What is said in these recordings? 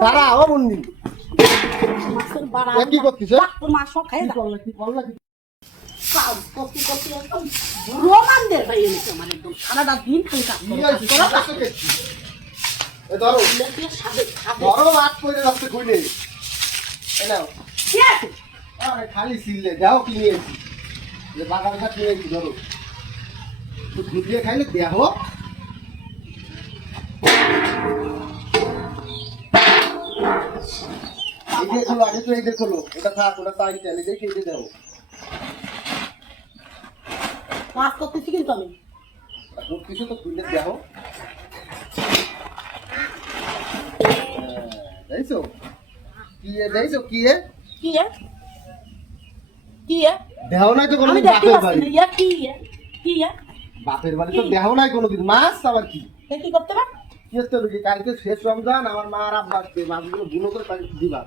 তারা ও মুন্নি মাছের বাড়া কি করছিস মাছ সব খাই কি করলা কি করলা কি রোমান দে ভাই এনেছে আমার একদম সারাটা দিন খালি কাজ করে এ ধরো লেটিয়ে সাদে ধরো আট করে রাখতে কইলে এই নাও কি আছে আরে খালি সিললে দাও কি নিয়েছি যে বাগানটা কিনেছি ধরো তো দুধে খাইলে দেহ এই দেখো আগে তো এই দেখো এটা থাক ওটা তাই চলে দেখি এই দাও মাছ করতেছি কিন্তু আমি কিছু তো খুলে দেহ দেখছো কি এ কি এ কি এ দেহ নাই তো কোনো আমি দেখতে পাচ্ছি না কি এ বাপের বাড়ি তো দেহ নাই কোনোদিন মাছ আবার কি কি করতে পার কি করতে হবে কালকে শেষ রমজান আমার মা আর আব্বা আসবে মাছগুলো বুনো করে তাকে দিবা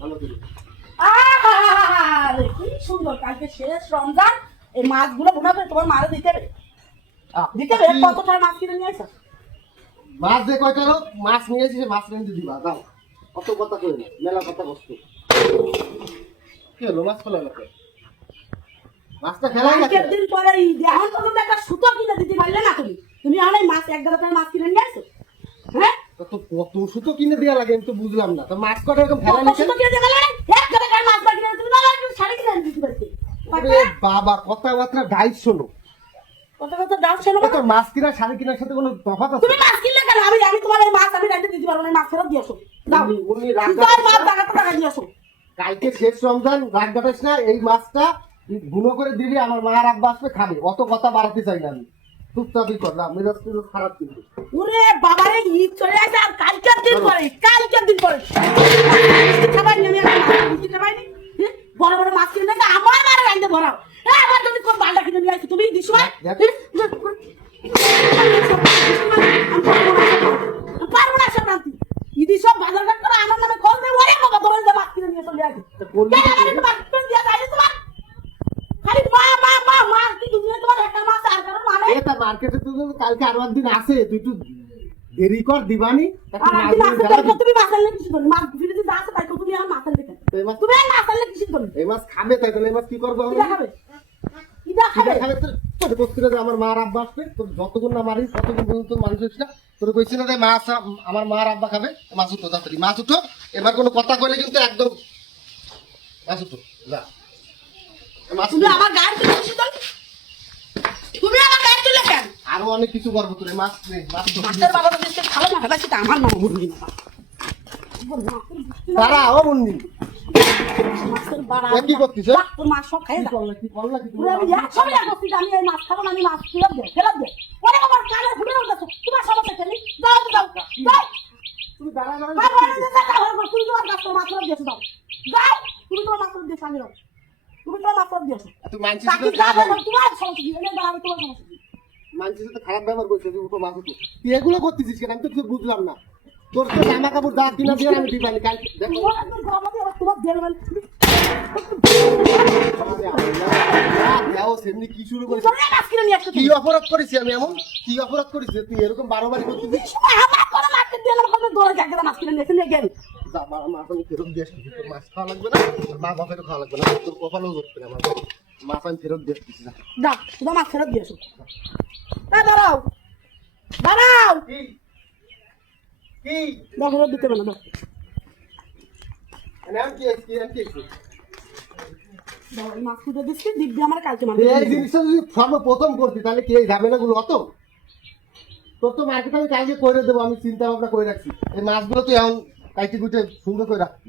ভালো করে আরে কি সুন্দর কালকে শেষ রমজান এই মাছগুলো বোনা করে তোমার মারে দিতে হবে কতটা মাছ কিনে নিয়ে আসা মাছ যে কয়টা লোক মাছ নিয়েছি সে মাছ রেঁধে দিবা দাও অত কথা কই না মেলা কথা বস্তু কি হলো মাছ ফেলা লাগে মাছটা ফেলাই না দিন পরে এখন তো তুমি একটা সুতো কিনে দিতে পারলে না তুমি এখন এই মাছ এক গাদা মাছ কিনে নিয়ে আসো হ্যাঁ তো কত সুতো কিনে দেয়া লাগে আমি তো বুঝলাম না তো মাছ কটা এরকম ফেলা নিছে সুতো কিনে দেয়া লাগে এক গাদা মাছ কিনে তুমি না একটু শাড়ি কিনে দিতে পারতে আরে বাবা কথাবার্তা ডাইস শোনো কথা দাও শোনো তো মাছ কিনা শাড়ি কিনার সাথে কোনো তফাৎ আছে তুমি মাছ কিনলে কেন আমি তোমার এই মাছ আমি রাইতে দিতে পারবো না মাছ ফেরত দিয়ে আসো দাও উনি রাগ মাছ টাকা দিয়ে আসো কালকে শেষ রমজান রাগ গাটাস না এই মাছটা গুনো করে দিবি আমার মা আর আব্বা আসবে খাবে অত কথা বাড়াতে চাই না আমি চুপচাপই কর না মেজাজ কিন্তু খারাপ কিন্তু ওরে বাবারে ঈদ চলে আসে আর কালকের দিন পরে খাবার নিয়ে আমি বুঝতে খাবাই নি বড় বড় মাছ কিনে না আমার মারে রাইতে ভরাও আমার তুমি কোন বালটা কিনে নিয়ে আসছো তুমি দিছো পারবো না সব রান্তি ইদি সব বাজার ঘাট করে আমার নামে কল দেয় ওরে বাবা তোমার যে মাছ কিনে নিয়ে চলে আসে খালি মা কি দুনিয়া তোমার একটা মাছ আর কারণ মানে এটা মার্কেটে তো কালকে আরো একদিন আছে তুই একটু দেরি কর দিবানি তুমি মাছ আনলে কিছু করবে মাছ ফিরে আছে তাই তুমি আমার মাছ আনলে তুমি আর মাছ আনলে কিছু করবে এই মাছ খাবে তাই তাহলে এই মাছ কি করবো খাবে কিটা খাবে তোর বস্তিরা যে আমার মা আর আব্বা আসবে তোর যতক্ষণ না মারিস ততক্ষণ পর্যন্ত মানুষ হচ্ছে না তোর কইছি না যে মাছ আমার মা আর আব্বা খাবে মাছ উঠো তাড়াতাড়ি মাছ উঠো এবার কোনো কথা কইলে কিন্তু একদম মাছ উঠো যা তুমি আমার গায়ে তুলে কিছু তো তুমি আমার গায়ে তুলে কেন আরো অনেক কিছু করবো তোর মাছ মাছের বাবা তো দেশে ভালো না ভালো সেটা আমার নাম বলবি না তারা ও মুন্নি মাছের বাড়া কি করছিস তোর মাছ সব খাই কি করলা কি আমি সবই করছি আমি এই মাছ খাবো না আমি মাছ ফেরত দে ওরে আমার কানে ফুটে উঠেছে তোমার সমস্যা কেন যাও তুমি দাঁড়া তুমি তোমার কাছে মাছ ফেরত দিয়েছো যাও তুমি তোমার মাছ ফেরত দিয়েছো আমি তুমি তোমার মাছ ফেরত দিয়েছো তুই মানছিস তোমার সমস্যা কি এনে দাঁড়াবে তোমার সমস্যা কি মানুষের সাথে খারাপ ব্যবহার করছে তুই তো মাছ উঠো তুই এগুলো করতেছিস কেন আমি তো কিছু বুঝলাম না তোর তো জামা কাপড় যা কিনা দিয়ে আমি দিবানি কাল তোমার দেড় সেমনি কি শুরু করেছিস কি অপরাধ করেছি আমি এমন কি অপরাধ করেছি তুই এরকম বারোবারই করতেছিস ফেরত দিয়ে আসছি তোর মাছ খাওয়া লাগবে না মা বাপেরও খাওয়া লাগবে না তোর কপালেও ধরতে না আমার মাছ আমি ফেরত দিয়ে আসতেছি না মাছ ফেরত দিয়েছো দাঁড়াও কি ফেরত দিতে পারো না মাছ ফুটে দিচ্ছি দিব্যি আমার কালকে এই জিনিসটা যদি সর্বপ্রথম করতি তাহলে কি এই ঝামেলাগুলো অত তোর তো মার্কেট আমি কালকে করে দেবো আমি চিন্তা ভাবনা করে রাখছি এই মাছগুলো তুই এখন কাইটি কুটে সুন্দর করে রাখছি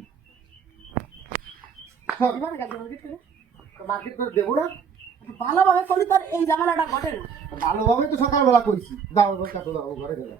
মার্কেট করে দেবো না ভালোভাবে করলে তোর এই ঝামেলাটা ঘটে না ভালোভাবে তো সকালবেলা করেছি দাও ঘরে গেলাম